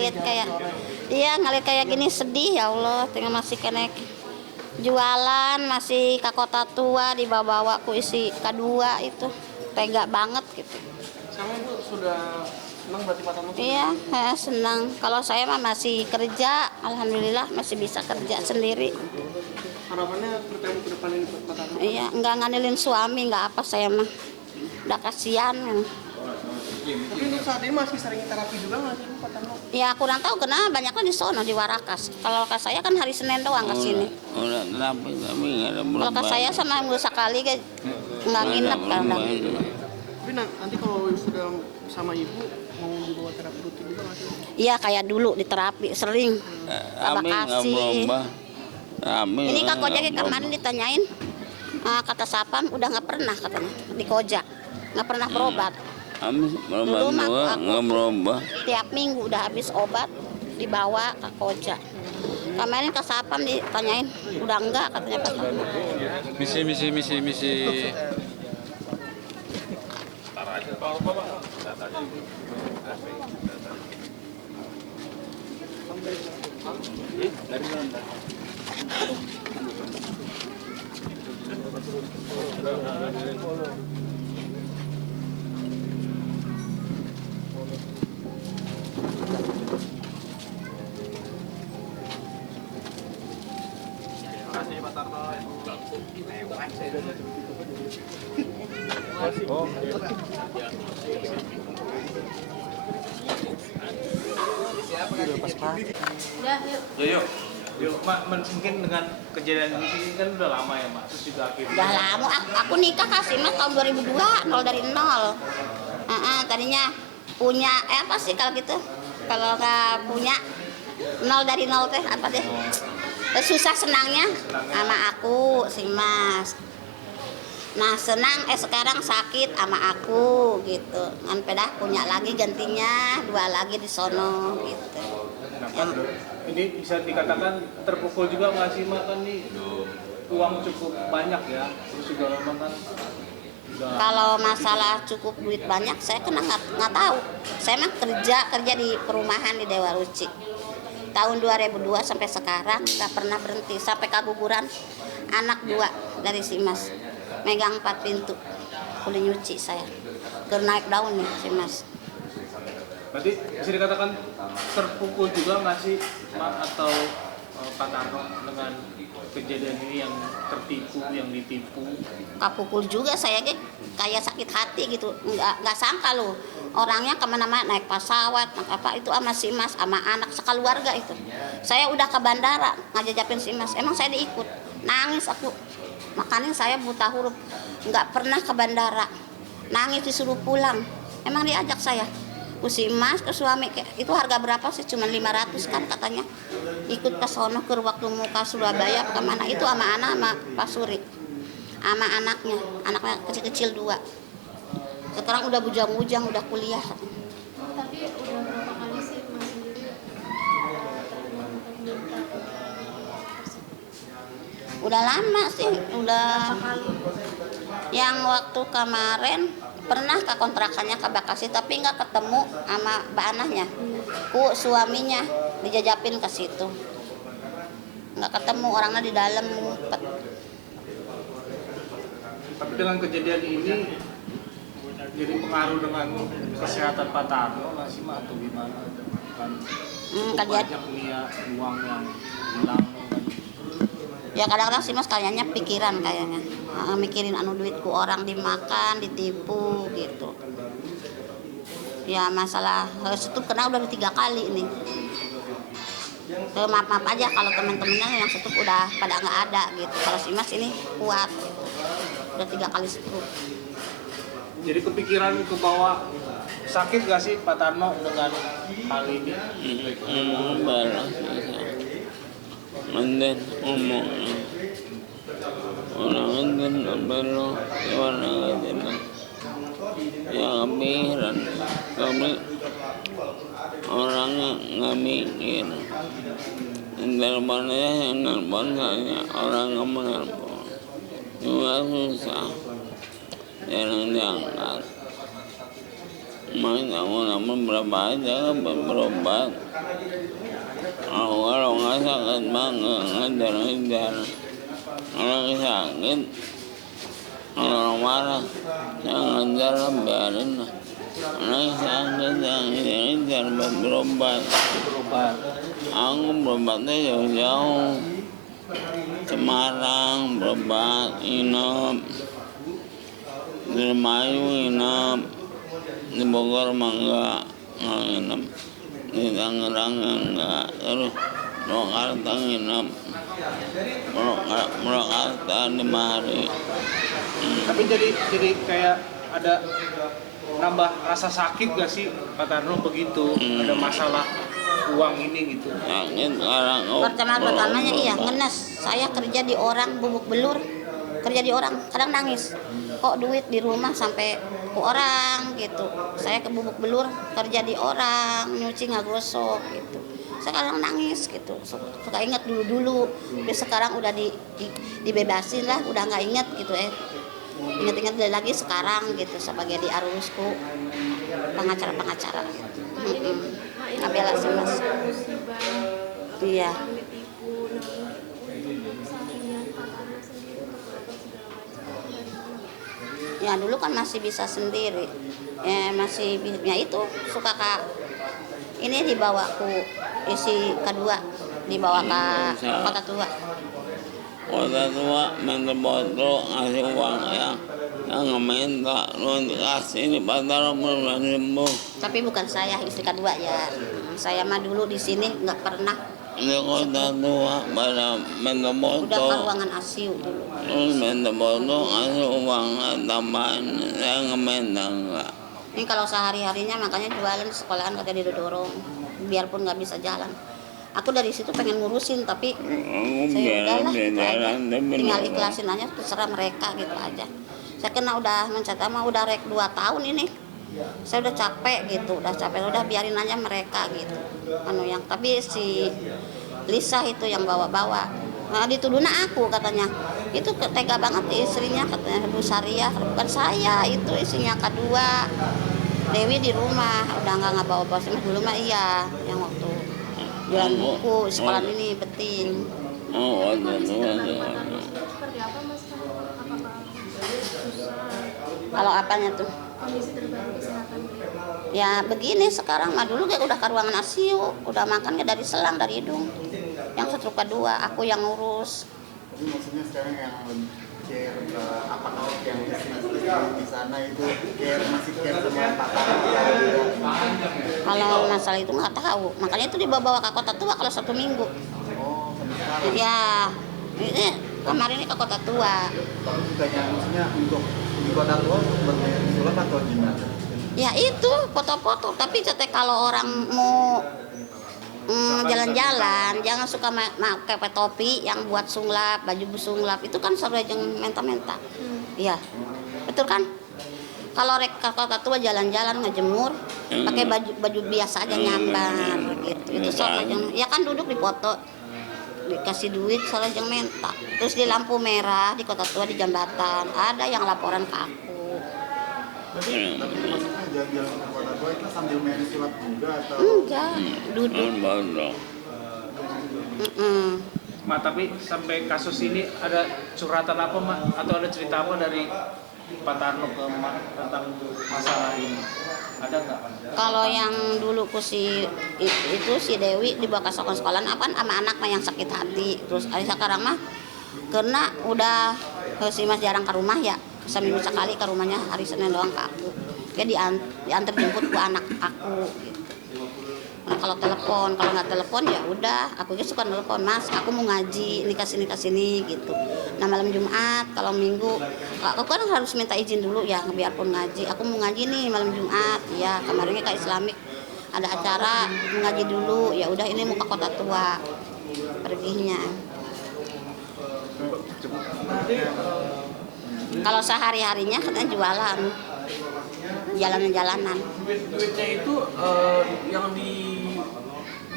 ngeliat kayak, iya ngeliat kayak gini sedih ya Allah. Tinggal masih kena jualan, masih ke kota tua dibawa-bawa ku isi kedua itu, tega banget gitu. Sama Ibu sudah senang berarti Pak Tarno? Iya, senang. Kalau saya mah masih kerja, alhamdulillah masih bisa kerja sendiri. Harapannya bertemu ke depan ini Pak Tarno? Iya, nggak ngandelin suami, nggak apa saya mah. Udah kasihan. Tapi untuk saat ini masih sering terapi juga nggak sih Pak Tarno? Ya kurang tahu kenapa banyaknya di sono di Warakas. Kalau ke saya kan hari Senin doang ke sini. Udah terapi tapi nggak ada Kalau ke saya sama minggu sekali ke nggak nginep kan. Tapi nanti kalau sudah sama Ibu mau dibawa terapi rutin juga nggak sih? Iya kayak dulu di terapi sering. Terima kasih. Ini Kak Koja kemarin ditanyain, kata Sapam udah nggak pernah katanya di Koja, nggak pernah berobat. Dulu mah nggak berubah. Tiap minggu udah habis obat dibawa ke Koja. Kemarin ke Sapam ditanyain udah enggak katanya Pak. Misi. Yuk, Mak, mungkin dengan kejadian ini kan udah lama ya, Mak. Terus juga akhirnya. Udah lama, aku nikah kasih Mas tahun 2002, nol dari nol. Tadinya punya, apa sih kalau gitu? Kalau nggak punya, nol dari nol teh apa deh? Susah senangnya sama aku si Mas. Nah senang, sekarang sakit sama aku gitu. Kan pedah punya lagi gantinya, 2 lagi di sono gitu. Ini bisa dikatakan terpukul juga nggak sih Mak, kan nih uang cukup banyak ya, terus juga memang kan kalau masalah cukup duit banyak saya kena nggak tahu. Saya mah kerja di perumahan di Dewa Ruci tahun 2002 sampai sekarang nggak pernah berhenti sampai keguguran anak 2 dari si Mas megang 4 pintu kulit nyuci saya naik daun nih si Mas. berarti bisa dikatakan terpukul juga nggak sih Mak atau Pak Tarno dengan kejadian ini yang tertipu, yang ditipu? Kapukul juga saya kayak sakit hati gitu, nggak sangka loh orangnya kemana-mana naik pesawat apa itu sama si Mas sama anak sekeluarga itu. Saya udah ke bandara ngajajapin si Mas, emang saya diikut, nangis aku, makanya saya buta huruf, nggak pernah ke bandara, nangis disuruh pulang, emang diajak saya. Si Mas ke suami itu harga berapa sih, cuma 500 kan katanya, ikut ke sono ke waktu mau ke Surabaya kemana itu sama anak sama Pak Suri sama anaknya kecil-kecil 2, sekarang udah bujang-bujang udah kuliah. Tapi udah berapa kali sih Mas sendiri? Udah lama sih, udah yang waktu kemarin pernah ke kontrakannya ke Bekasi tapi nggak ketemu sama mbak anaknya, ku suaminya dijajapin ke situ, nggak ketemu orangnya di dalam ngumpet. Tapi dengan kejadian ini jadi pengaruh dengan kesehatan Pak Tarno nggak sih Mak atau gimana? Kan cukup banyak nih uang yang hilang. Ya kadang-kadang sih Mas kayaknya pikiran kayaknya mikirin anu duitku orang dimakan ditipu gitu ya. Masalah setup kena udah 3 kali ini. Maaf aja kalau teman-temannya yang setup udah pada nggak ada gitu. Kalau si Mas ini kuat udah 3 kali setup. Jadi kepikiran ke bawah, sakit gak sih Pak Tarno dengan hal ini? Balas Anden ngomongnya orang Anden belum orang Anden yang amiran kami orangnya nggak mikir interbannya yang interbannya orang nggak menerima juga susah jarang diangkat main aku namun berapa aja kan berobat. Aku kalau nggak sakit banget ngejar-ngejar. Kalau sakit, kalau orang marah, saya ngejar lah biarin lah. Kalau sakit yang ngejar berobat. Aku berobatnya jauh-jauh. Semarang berobat, inap. Di Mayu inap. Di Bogor mah enggak nginep. Di Tangerang enggak. Terus Purwakarta nginep. Purwakarta di Mari. Tapi jadi kayak ada nambah rasa sakit gak sih Pak Tarno begitu ada masalah uang ini gitu? Sakit sekarang. Pertamanya iya ngenes. Saya kerja di orang bubuk belur, kerja di orang kadang nangis. Kok duit di rumah sampai ke orang gitu. Saya ke bubuk belur kerja di orang, nyuci nggak gosok gitu. Saya kadang nangis gitu. Suka ingat dulu. Tapi sekarang udah dibebasin lah, udah nggak inget gitu Ingat-ingat lagi sekarang gitu sebagai di Arusku pengacara gitu. Ngabela sih Mas. Iya. Ya dulu kan masih bisa sendiri. Ya itu suka kak ini dibawa ke isi kedua dibawa ke kota tua. Kota tua minta botol ngasih uang yang nggak minta lu dikasih di pasar belum sembuh. Tapi bukan saya istri kedua ya. Saya mah dulu di sini nggak pernah. Di kota tua pada minta Udah ke botol. ruangan ASIU dulu. Terus minta botol ngasih uang tambahan. Saya nggak minta enggak. Ini kalau sehari-harinya makanya jualan di sekolahan kata didorong biarpun nggak bisa jalan. Aku dari situ pengen ngurusin tapi saya udahlah gitu aja. Tinggal ikhlasin aja terserah mereka gitu aja. Saya kena udah mencatat mah udah rek 2 tahun ini. Saya udah capek gitu, udah biarin aja mereka gitu. Yang tapi si Lisa itu yang bawa-bawa. Nah, dituduhnya aku katanya. Itu tega banget istrinya katanya Bu Saria, bukan saya itu istrinya kedua. Dewi di rumah udah nggak bawa-bawa sih dulu mah iya yang waktu jualan buku sekolah ini penting. Seperti apa Mas? Apakah susah? Kalau apanya tuh? Kondisi terbaru kesehatan beliau? Ya begini sekarang mah dulu kayak udah ke ruangan ASIU, udah makan kayak dari selang dari hidung. Yang satu kedua aku yang ngurus. Jadi maksudnya sekarang yang care apakah yang istri di sana itu masih care sama Pak Tarno? Kalau masalah itu nggak tahu, makanya itu dibawa ke kota tua kalau 1 minggu. Oh, sampai sekarang. Ya, ini kemarin ini ke kota tua. Tapi bukannya maksudnya untuk di kota tua bermain sulap atau gimana? Ya itu foto-foto, tapi kalau orang mau jalan-jalan jangan suka pakai topi yang buat sunglap, baju sunglap itu kan sore aja menta-menta. Iya. Betul kan? Kalau ke kota tua jalan-jalan ngejemur pakai baju biasa aja nyambar gitu. Itu sore aja. Ya kan duduk di foto dikasih duit sore aja menta. Terus di lampu merah di kota tua di jembatan ada yang laporan ke aku. Tapi maksudnya jalan-jalan ke kota tua itu sambil main sulap juga atau? Enggak, duduk. Ma, tapi sampai kasus ini ada curhatan apa Ma? Atau ada cerita apa dari Pak Tarno ke Ma tentang masalah ini? Ada nggak? Kalau yang dulu ku itu si Dewi dibawa ke sekolah apa sama anaknya yang sakit hati. Terus sekarang mah karena udah si Mas jarang ke rumah ya, seminggu sekali ke rumahnya hari Senin doang ke aku. Dia diantar jemput ke anak aku gitu. Nah, kalau telepon, kalau nggak telepon ya udah, aku juga suka telepon, Mas, aku mau ngaji, ini kasini gitu. Nah malam Jumat, kalau Minggu, aku kan harus minta izin dulu ya, biarpun ngaji. Aku mau ngaji nih malam Jumat, ya kemarinnya ke Islamik ada acara mengaji dulu, ya udah ini mau ke kota tua perginya. Kalau sehari-harinya katanya jualan, jalanan-jalanan. Duitnya itu yang di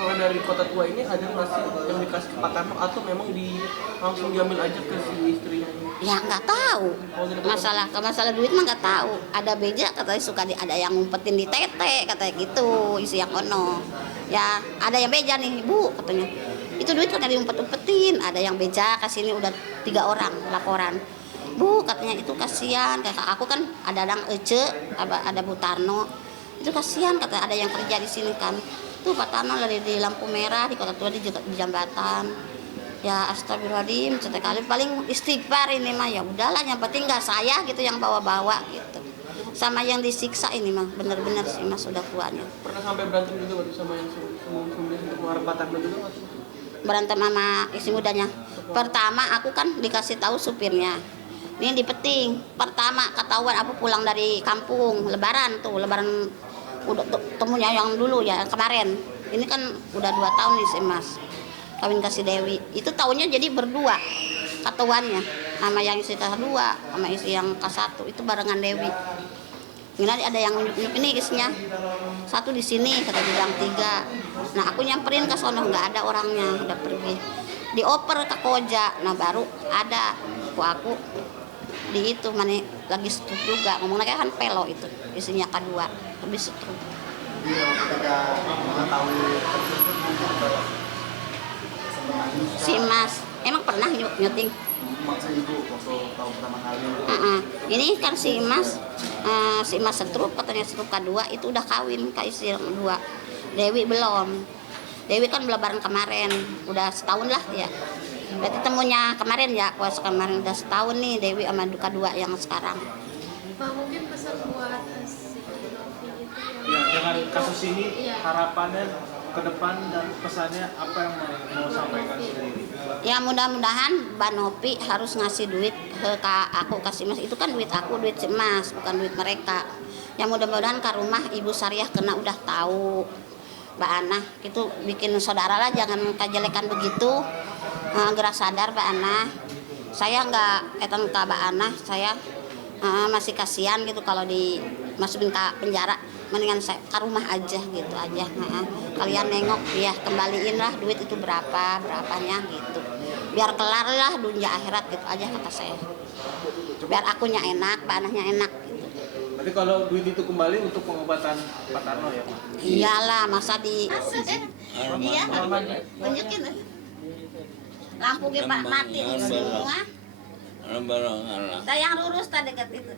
Kalau dari kota tua ini ada nggak sih yang dikasih ke Pak Tarno atau memang langsung diambil aja ke si istrinya ini? Ya nggak tahu. Masalah duit mah nggak tahu. Ada beja katanya suka ada yang ngumpetin di tete katanya gitu isi yang ono. Ya ada yang beja nih Bu katanya. Itu duit kan diumpet-umpetin. Ada yang beja kasih ini udah 3 orang laporan. Bu katanya itu kasihan. Kata aku kan ada Ece, ada Bu Tarno. Itu kasihan kata ada yang kerja di sini kan. Tuh Pak Tarno lagi di lampu merah di kota tua di jambatan. Ya astagfirullahaladzim, setekali paling istighfar ini mah ya udahlah yang penting nggak saya gitu yang bawa-bawa gitu. Sama yang disiksa ini mah bener-bener sih mas sudah tuanya. Pernah sampai berantem juga waktu sama yang suami untuk mengarah Pak Tarno juga nggak sih? Berantem sama istri mudanya. Pertama aku kan dikasih tahu supirnya. Ini dipeting. Pertama ketahuan aku pulang dari kampung lebaran udah temunya yang dulu ya kemarin. Ini kan udah 2 tahun nih sih mas. Kawin kasih Dewi itu tahunnya jadi berdua ketuannya sama yang istri ke-2 sama istri yang ke-1 itu barengan Dewi. Ini ada yang nyup ini isinya 1 di sini kata bilang 3. Nah aku nyamperin ke sono nggak ada orangnya udah pergi. Dioper ke Koja, nah baru ada aku di itu mana lagi stroke juga ngomongnya kan pelo itu isinya ke-2 lebih stroke. Jadi ketika mengetahui Si Mas emang pernah nyuting? maksud ibu waktu tahu pertama kali. Ini kan si Mas stroke katanya stroke ke-2 itu udah kawin ke istri yang 2. Dewi belum. Dewi kan lebaran kemarin udah setahun lah ya. Berarti temunya kemarin ya puasa kemarin udah setahun nih Dewi sama ke-2 yang sekarang. Pak mungkin pesan buat si Novi itu Ya dengan kasus ini Iya. harapannya ke depan dan pesannya apa yang mau sampaikan sendiri? Ya mudah-mudahan Mbak Novi harus ngasih duit ke aku kasih Mas itu kan duit aku duit si Mas bukan duit mereka. Ya mudah-mudahan ke rumah Ibu Sariah kena udah tahu Mbak Ana itu bikin saudara lah jangan kejelekan begitu. Gerak sadar Mbak Ana. Saya nggak etan ke Mbak Ana saya masih kasihan gitu kalau dimasukin ke penjara. Mendingan saya ke rumah aja gitu aja. Kalian nengok ya kembaliin lah duit itu berapanya gitu. Biar kelar lah dunia akhirat gitu aja kata saya. Biar akunya enak, Mbak Anahnya enak gitu. Berarti kalau duit itu kembali untuk pengobatan Pak Tarno ya Pak? Iyalah masa di iya tunjukin lampu ge Pak mati semua. Lebaran. Saya yang lurus tadi dekat itu.